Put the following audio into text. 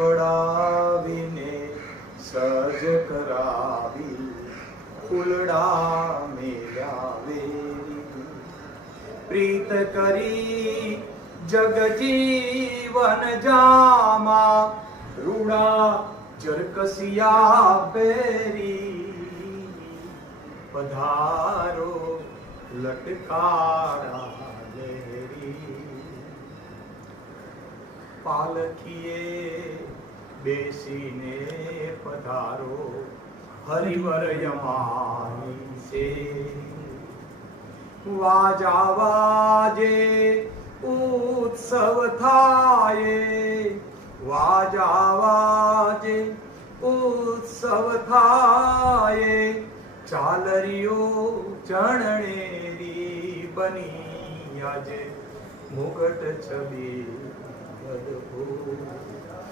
વડાવીને સજ કરાવી ફૂલડા મેલ્યા વેરી પ્રીત કરી જગજીવન જામા રૂડા ચરકસિયા પેરી પધારો લટકારા લેરી પાલખીએ બેસીને પધારો હરિવર યમાની છે વાજા વાજે ઉત્સવ થાય વાજા વાજે ઉત્સવ થાય ચાલરીઓ ચણણેરી બની આજે મુગટ છબી